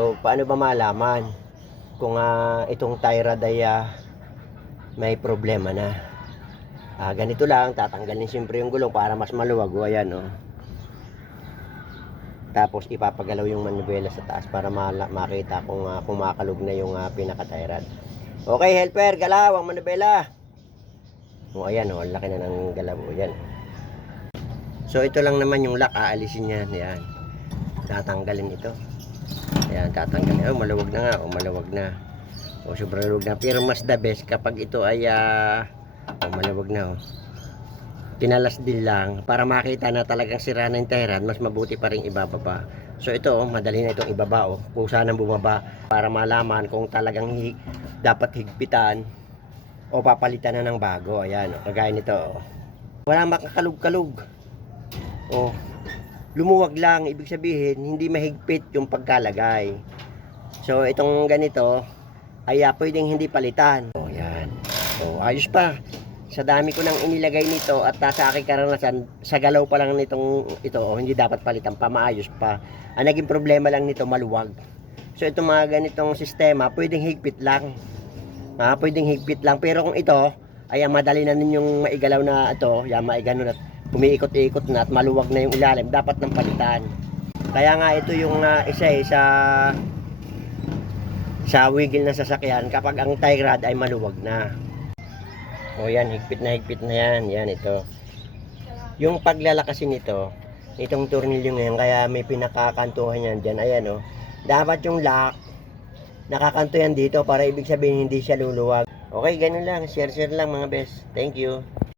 So, paano ba malaman kung ah, itong tyrad ay ah, may problema na? Ah, ganito lang, tatanggalin siyempre yung gulong para mas maluwag. O, ayan, oh. Tapos ipapagalaw yung manubela sa taas para makita kung uh, kumakalog na yung uh, pinaka-tyrad. Okay, helper, galaw ang manubela. O ayan, oh, laki na ng galaw. O, yan. So ito lang naman yung lock, aalisin yan. Yan. Tatanggalin ito. Ayan, tatanggalin. Oh, maluwag na nga. O, maluwag na. O, sobrang luwag na. Pero mas the best kapag ito ay, ah, oh, maluwag na, oh pinalas din lang para makita na talagang sira na yung tyrad, mas mabuti pa rin ibababa. So ito, oh, madali na itong ibaba. Oh. Kusa nang bumaba para malaman kung talagang hi- dapat higpitan o papalitan na ng bago. Ayan, oh, kagaya nito. Oh. Wala makakalug-kalug. Oh, lumuwag lang. Ibig sabihin, hindi mahigpit yung pagkalagay. So itong ganito, ay ah, pwedeng hindi palitan. Oh, yan. Oh, ayos pa sa dami ko nang inilagay nito at nasa aking karanasan, sa galaw pa lang nitong ito, oh, hindi dapat palitan pa, maayos pa. Ang naging problema lang nito, maluwag. So itong mga ganitong sistema, pwedeng higpit lang. Ah, pwedeng higpit lang. Pero kung ito, ay ah, madali na ninyong maigalaw na ito, yan maigano na, umiikot-ikot na at maluwag na yung ilalim, dapat ng palitan. Kaya nga ito yung ah, isa eh, sa sa wiggle na sasakyan kapag ang tie rod ay maluwag na. O yan, higpit na higpit na yan. Yan ito. Yung paglalakasin nito, itong tornilyo ngayon, kaya may pinakakantuhan yan dyan. Ayan o. Dapat yung lock, nakakanto yan dito para ibig sabihin hindi siya luluwag. Okay, ganun lang. Share-share lang mga best. Thank you.